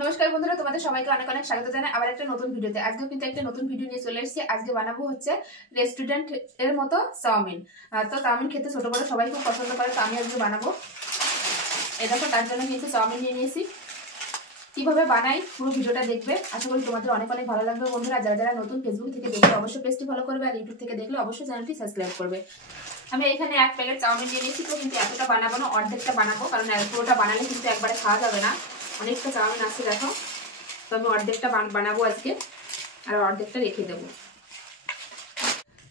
নমস্কার বন্ধুরা, তোমাদের সবাইকে অনেক অনেক স্বাগত জানাই আবার একটা নতুন ভিডিওতে। আজকেও কিন্তু একটা নতুন ভিডিও নিয়ে চলে এসেছি। আজকে বানাবো হচ্ছে রেস্টুরেন্ট এর মতো চাউমিন। তো চাউমিন খেতে ছোট বড় সবাই খুব পছন্দ করে, তো আমি আজকে বানাবো। এই দেখো, তার জন্য কিন্তু চাউমিন নিয়ে নিয়েছি। কিভাবে বানাই পুরো ভিডিওটা দেখবে, আশা করি তোমাদের অনেক অনেক ভালো লাগবে বন্ধুরা। যারা যারা নতুন ফেসবুক থেকে দেখবে অবশ্যই পেজটি ফলো করবে, আর ইউটিউব থেকে দেখলে অবশ্যই চ্যানেলটি সাবস্ক্রাইব করবে। আমি এখানে 1 প্যাকেট চাউমিন নিয়ে নিয়েছি। তো কিন্তু এতটা বানাবো না, অর্ধেকটা বানাবো, কারণ পুরোটা বানালে কিন্তু একবারে খাওয়া যাবে না। অনেকটা চাউমিন আছে দেখো, তো আমি অর্ধেকটা বানাবো আজকে, আর অর্ধেকটা রেখে দেবো।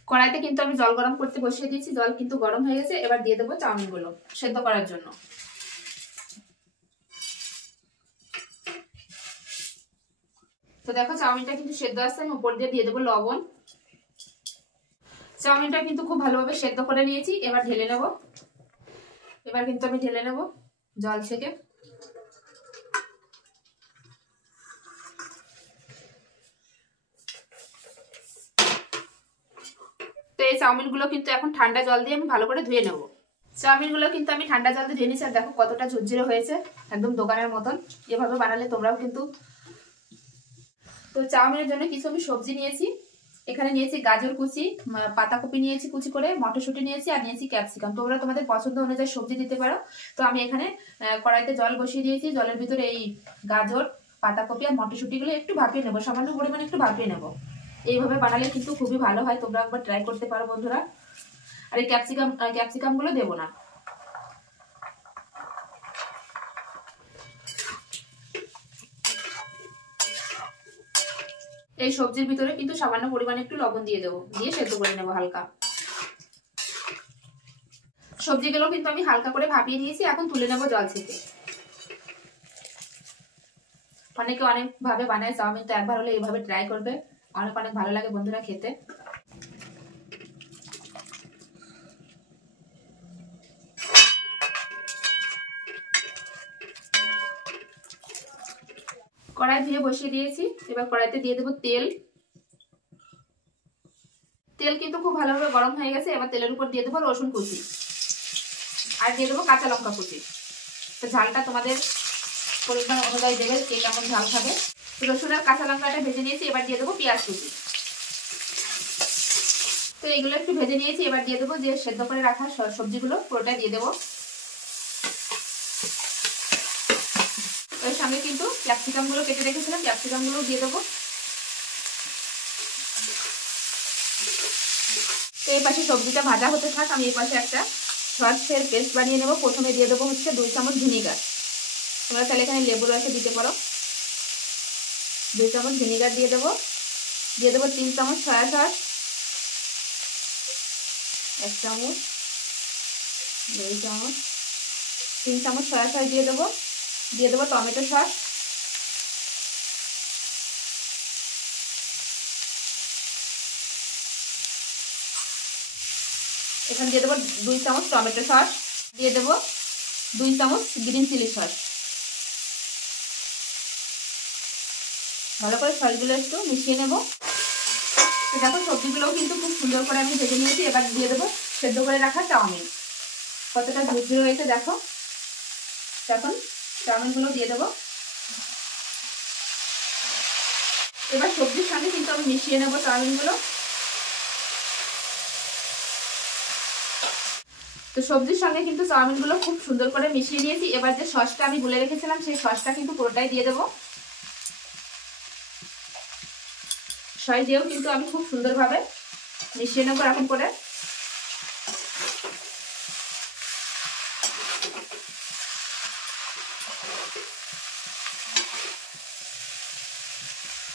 কড়াইতে কিন্তু আমি জল গরম করতে বসিয়ে দিয়েছি। জল কিন্তু গরম হয়ে গেছে। এবার দিয়ে দেবো চাউমিনগুলো সেদ্ধ করার জন্য। তো দেখো, চাউমিনটা কিন্তু সেদ্ধ আসছে। আমি উপর দিয়ে দেবো লবণ। চাউমিনটা কিন্তু খুব ভালোভাবে সেদ্ধ করে নিয়েছি। এবার ঢেলে নেব। এবার কিন্তু আমি ঢেলে নেব জল থেকে। তো এই চাউমিনগুলো কিন্তু এখন ঠান্ডা জল দিয়ে আমি ভালো করে ধুয়ে নেব। চাউমিনগুলো কিন্তু আমি ঠান্ডা জল দিয়ে ধুয়ে নিয়েছি। আর দেখো কতটা ঝুরঝুরে হয়েছে, একদম দোকানের মতন। এভাবে বানালে তোমরাও কিন্তু। তো চাউমিনের জন্য কিছু আমি সবজি নিয়েছি। এখানে নিয়েছি গাজর কুচি, পাতাকপি নিয়েছি কুচি করে, মটরশুঁটি নিয়েছি, আর নিয়েছি ক্যাপসিকাম। তোমরা তোমাদের পছন্দ অনুযায়ী সবজি দিতে পারো। তো আমি এখানে কড়াইতে জল বসিয়ে দিয়েছি। জলের ভিতরে এই গাজর, পাতাকপি আর মটরশুঁটিগুলো একটু ভাপিয়ে নেবো, সামান্য পরিমাণে একটু ভাপিয়ে নেবো। এইভাবে বানালে কিন্তু খুবই ভালো হয়, তোমরা একবার ট্রাই করতে পারো বন্ধুরা। আর এই ক্যাপসিকাম গুলো দেবো না। এই সবজির ভিতরে কিন্তু সামান্য পরিমাণে একটু লবণ দিয়ে দেবো, দিয়ে সেদ্ধ করে নেবো হালকা। সবজিগুলো কিন্তু আমি হালকা করে ভাপিয়ে নিয়েছি। এখন তুলে নেবো জল থেকে। অনেকে অনেক ভাবে বানায় চাউমিন, তো একবার হলে এইভাবে ট্রাই করবে, অনেক অনেক ভালো লাগে বন্ধুরা খেতে। কড়াই ধুয়ে বসিয়ে দিয়েছি। এবার কড়াইতে দিয়ে দেবো তেল। তেল কিন্তু খুব ভালোভাবে গরম হয়ে গেছে। এবার তেলের উপর দিয়ে দেবো রসুন কুচি, আর দিয়ে দেবো কাঁচা লঙ্কা কুচি। তো ঝালটা তোমাদের পরিমাণ অনুযায়ী দেবে, কে কেমন ঝাল খাবে। রসুন আর কাঁচা লঙ্কাটা ভেজে নিয়েছি। এবার দিয়ে দেবো পেঁয়াজ কুচি। তো এইগুলো একটু ভেজে নিয়েছি। এবার দিয়ে দেবো যে সেদ্ধ করে রাখা সবজিগুলো, পুরোটা দিয়ে দেবো। এর সঙ্গে কিন্তু ক্যাপসিকাম গুলো কেটে রেখেছিলাম, ক্যাপসিকাম গুলো দিয়ে দেবো। তো এই পাশে সবজিটা ভাজা হতে থাক, আমি এই পাশে একটা সসের পেস্ট বানিয়ে নেবো। প্রথমে দিয়ে দেবো হচ্ছে 2 চামচ ভিনিগার। তোমরা তাহলে এখানে লেবু রসে দিতে পারো। 2 চামচ ভিনিগার দিয়ে দেবো। 3 চামচ সয়া সস, 1 চামচ, 2 চামচ, 3 চামচ সয়া সস দিয়ে দেবো। টমেটো সস, এখানে দিয়ে দেবো 2 চামচ টমেটো সস, দিয়ে দেবো 2 চামচ গ্রিন চিলি সস। ভালো করে সসগুলো একটু মিশিয়ে নেব। তো দেখো, সবজিগুলোও কিন্তু খুব সুন্দর করে আমি ভেজে নিয়েছি। এবার দিয়ে দেবো সেদ্ধ করে রাখা চাউমিন। কতটা ঝুরঝুরে হয়েছে দেখো। এখন চাউমিনগুলো দিয়ে দেবো। এবার সবজির সঙ্গে কিন্তু আমি মিশিয়ে নেবো চাউমিনগুলো। তো সবজির সঙ্গে কিন্তু চাউমিনগুলো খুব সুন্দর করে মিশিয়ে নিয়েছি। এবার যে সসটা আমি গুলে রেখেছিলাম, সেই সসটা কিন্তু পুরোটাই দিয়ে দেবো। সস দিয়েও কিন্তু আমি খুব সুন্দরভাবে মিশিয়ে নেবো এখন করে।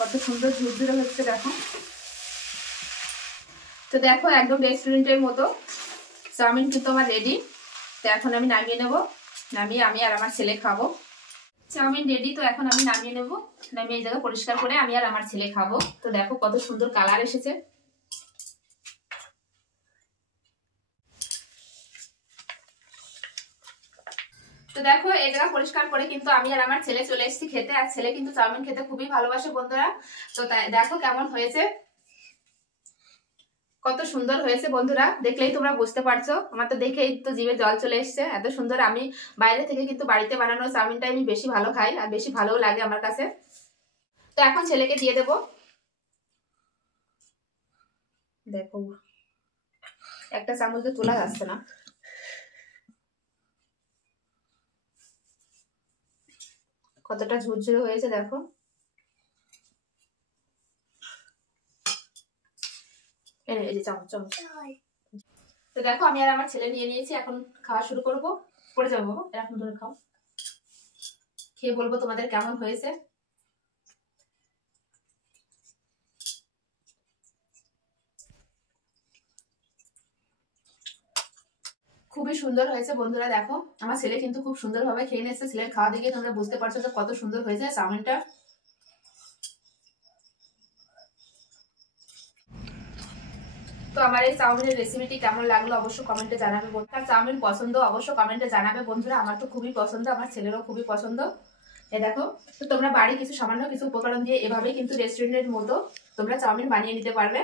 কত সুন্দর ঝুরঝুরে হচ্ছে দেখো। তো দেখো, একদম রেস্টুরেন্টের মতো চাউমিন কিন্তু আমার রেডি। তো এখন আমি নামিয়ে নেব। নামিয়ে আমি আর আমার ছেলে খাবো। Chowmein ready. তো এখন আমি নামিয়ে নেব। নামিয়ে এই জায়গা পরিষ্কার করে আমি আর আমার ছেলে খাবো। তো দেখো কত সুন্দর কালার এসেছে। তো দেখো, এই জায়গা পরিষ্কার করে কিন্তু আমি আর আমার ছেলে চলে এসেছি খেতে। আর ছেলে কিন্তু চাউমিন খেতে খুবই ভালোবাসে বন্ধুরা। তো তাই দেখো কেমন হয়েছে, কত সুন্দর হয়েছে বন্ধুরা, দেখলেই তোমরা বুঝতে পারছো। আমার তো দেখেই তো জিভে জল চলে এসছে, এত সুন্দর। আমি বাইরে থেকে কিন্তু বাড়িতে বানানো চাউমিনটা আমি বেশি ভালো খাই আর বেশি ভালোও লাগে আমার কাছে। তো এখন ছেলেকে দিয়ে দেবো। দেখো একটা চামচ দিয়ে তোলা যাচ্ছে না। কতটা ঝুরঝুরে হয়েছে দেখো। এই যে চামচ চামচ। তো দেখো আমি আর আমার ছেলে নিয়ে নিয়েছি, এখন খাওয়া শুরু করব। পড়ে যাবো বাবা, এরকম ধরে খাও, খেয়ে বলবো তোমাদের কেমন হয়েছে। খুবই সুন্দর হয়েছে বন্ধুরা। দেখো আমার ছেলে কিন্তু খুব সুন্দরভাবে খেয়ে নিচ্ছে। ছেলের খাওয়া দেখে তোমরা বুঝতে পারছো যে কত সুন্দর হয়েছে চাউমিনটা। তো আমার এই চাউমিনের রেসিপিটি কেমন লাগলো অবশ্যই কমেন্টে জানাবে বন্ধুরা। চাউমিন পছন্দ অবশ্যই কমেন্টে জানাবে বন্ধুরা। আমার তো খুবই পছন্দ, আমার ছেলেরও খুবই পছন্দ। এ দেখো, তো তোমরা বাড়ি কিছু সামান্য কিছু উপকরণ দিয়ে এভাবেই কিন্তু রেস্টুরেন্টের মতো তোমরা চাউমিন বানিয়ে নিতে পারবে।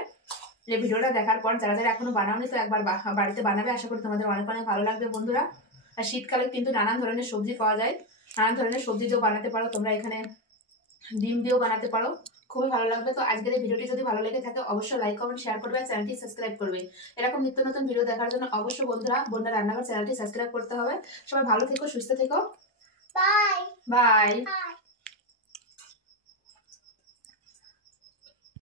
এই ভিডিওটা দেখার পর যারা যারা এখনো বানাওনি তো একবার বাড়িতে বানাবে, আশা করি তোমাদের অনেক অনেক ভালো লাগবে বন্ধুরা। আর শীতকালে কিন্তু নানান ধরনের সবজি পাওয়া যায়, নানান ধরনের সবজি দিয়েও বানাতে পারো তোমরা, এখানে ডিম দিয়েও বানাতে পারো, খুবই ভালো লাগবে। তো আজকের এই ভিডিওটি যদি ভালো লেগে থাকে অবশ্যই লাইক কমেন্ট শেয়ার করবে আর চ্যানেলটি সাবস্ক্রাইব করবে। এরকম নিত্য নতুন ভিডিও দেখার জন্য অবশ্যই বন্ধুরা বন্যা রান্নাঘর চ্যানেলটি সাবস্ক্রাইব করতে হবে। সবাই ভালো থেকো, সুস্থ থেকো, বাই বাই।